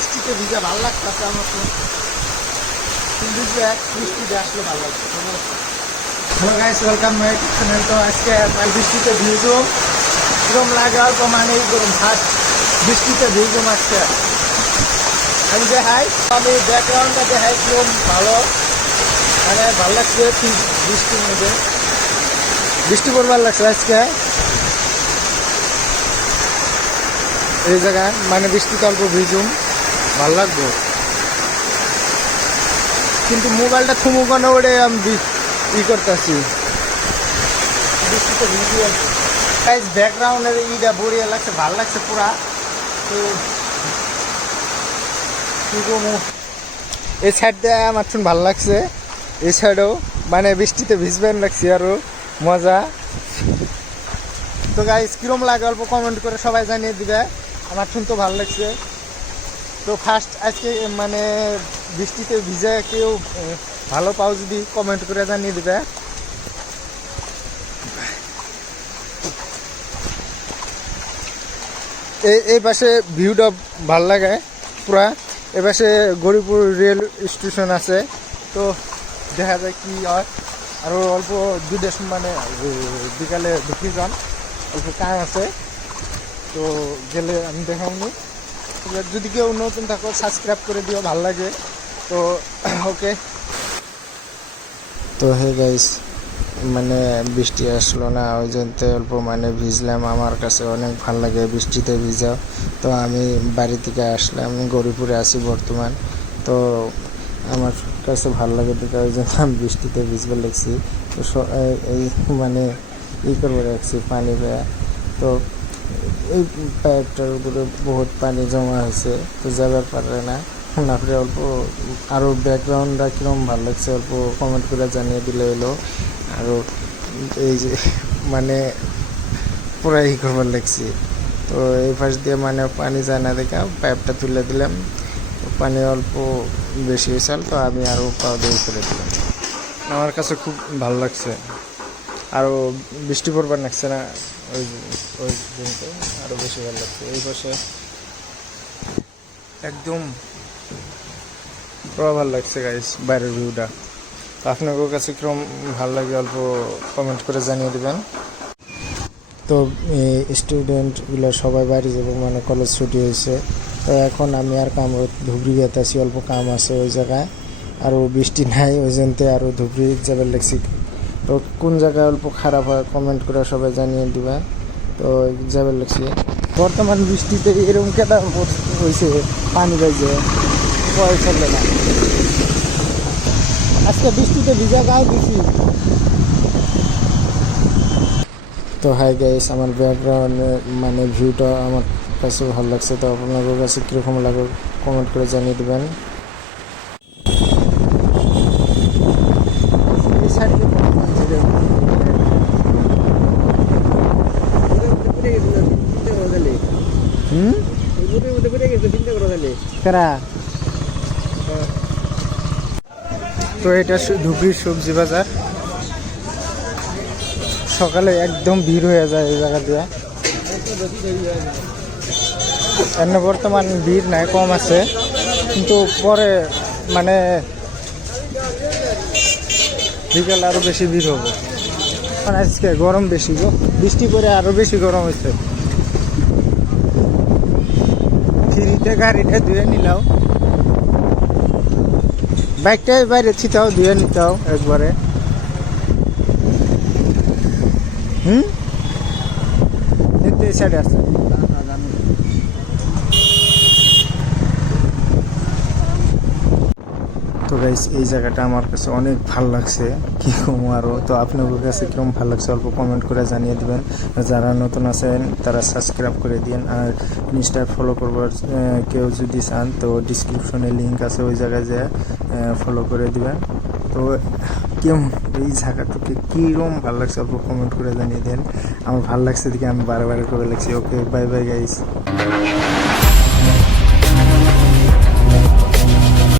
বৃষ্টিতে ভিজা ভালো লাগতেছে আমার তো, কিন্তু বৃষ্টিতে আসলে ভালো লাগছে। Hello guys, welcome my channel. তো আজকে বৃষ্টিতে ভিজুম কিরম লাগে অল্প মানে করুন ফার্স্ট বৃষ্টিতে ভিজুম আজকে আমি দেখাই, আমি ব্যাকগ্রাউন্ডটা দেখাই কিরম ভালো মানে ভালো লাগছে বৃষ্টির মধ্যে, বৃষ্টি পড়বার লাগছে আজকে এই জায়গায়, মানে বৃষ্টিতে অল্প ভিজুম ভালো লাগবো, কিন্তু মোবাইলটা থুমুকানো ওড়ে আমি ই করতেছি বৃষ্টিতে ভিজু অল্প। ব্যাকগ্রাউন্ডের ইটা বড়িয়া লাগছে, ভালো লাগছে পুরা। তো এই সাইড দিয়ে আমার শুন ভালো লাগছে, এই সাইডেও মানে বৃষ্টিতে ভিজবেন লাগছে আরো মজা। তো গাইস কিরম লাগে অল্প কমেন্ট করে সবাই জানিয়ে দিবে, আমার শুন তো ভালো লাগছে। তো ফার্স্ট আজকে মানে বৃষ্টিতে ভিজে কেউ ভালো পাও যদি কমেন্ট করে জানিয়ে দিবে। এই পাশে ভিউটা ভাল লাগে পুরা, এ পাশে গরিপুর রেল স্টেশন আছে, তো দেখা যায় কি হয়। আর অল্প দুইটা মানে বিকালে ঢুকি যান, অল্প কাজ আছে, তো গেলে আমি দেখাবো। যদি কেউ নতুন থাকো সাবস্ক্রাইব করে দিও, ভালো লাগে। তো ওকে, তো হে গাইস মানে বৃষ্টি আসলো না, ওই জন্য অল্প মানে ভিজলাম, আমার কাছে অনেক ভালো লাগে বৃষ্টিতে ভিজা। তো আমি বাড়ি থেকে আসলাম, আমি গরিপুরে আছি বর্তমান, তো আমার কাছে ভালো লাগে দেখে ওই জন্য আমি বৃষ্টিতে ভিজবে লাগছি। তো এই মানে ই করবো রাখছি পানি পেয়ে, তো এই পাইপটার উপরে বহুত পানি জমা হয়েছে, তো যাবার পারে না আপনি অল্প আরও ব্যাকগ্রাউন্ডটা কীরকম ভালো লাগছে অল্প কমেন্ট করে জানিয়ে দিলে হলো। আরও এই যে মানে পুরা ই করবার লাগছি, তো এই পাশ দিয়ে মানে পানি যায় না দেখা পাইপটা তুলে দিলাম, পানি অল্প বেশি হয়েছে, তো আমি আরও পাও দিয়ে করে দিলাম। আমার কাছে খুব ভালো লাগছে, আরও বৃষ্টি পড়বার লাগছে না ওই ওই দিনতে, আরও বেশি ভালো লাগছে। এই পাশে একদম পুরো ভালো লাগছে গাইস বাইরের ভিউটা। তো আপনাদের কাছে কিরকম ভালো লাগে অল্প কমেন্ট করে জানিয়ে দেবেন। তো স্টুডেন্টগুলো সবাই বাড়ি যাবো, মানে কলেজ ছুটি হয়েছে, তো এখন আমি আর ধুবড়ি যেতেছি, অল্প কাম আছে ওই জায়গায়, আরও বৃষ্টি নাই ওই জন্যতে আরও ধুবড়ি যাবার লাগছি। তো কোন জায়গায় অল্প খারাপ হয় কমেন্ট করে সবাই জানিয়ে দিবে। তো যাবার লাগছি বর্তমান বৃষ্টিতে এরকম কেটা হয়েছে, পানি বাইছে পয় চলবে না, আজকে বৃষ্টিতে ভিজা গায়ে দিছি। তো হাই গাইস, আমার ব্যাকগ্রাউন্ডে মানে ভিউটা আমার কাছে ভালো লাগছে, তো আপনাদের কাছে কীরকম লাগে কমেন্ট করে জানিয়ে দেবেন। তো এটা ধুবড়ির সবজি বাজার, সকালে একদম ভিড় হয়ে যায় এই জায়গা দিয়ে, এমনি বর্তমান ভিড় নাই, কম আছে, কিন্তু পরে মানে বিকালে আরো বেশি ভিড় হবে। আজকে গরম বেশি গো, বৃষ্টি করে আরো বেশি গরম হয়েছে। ফ্রিতে গাড়িটা ধুয়ে নিলাও, বাইকটাই বাইরে ছিটাও ধুয়ে নিতাও একবারে। এই সাইডে আছে। তো গাইস এই জায়গাটা আমার কাছে অনেক ভালো লাগছে, কীরকম আরও। তো আপনাদের কাছে কীরকম ভালো লাগছে অল্প কমেন্ট করে জানিয়ে দেবেন। যারা নতুন আছেন তারা সাবস্ক্রাইব করে দিন, আর ইনস্টা ফলো করবার কেউ যদি চান তো ডিসক্রিপশনে লিঙ্ক আছে, ওই জায়গায় যেয়ে ফলো করে দিবেন। তো কেমন এই জায়গাটাকে কীরকম ভালো লাগছে অল্প কমেন্ট করে জানিয়ে দেন। আমার ভালো লাগছে দেখে আমি বারে করে লাগছি। ওকে, বাই বাই গাইস।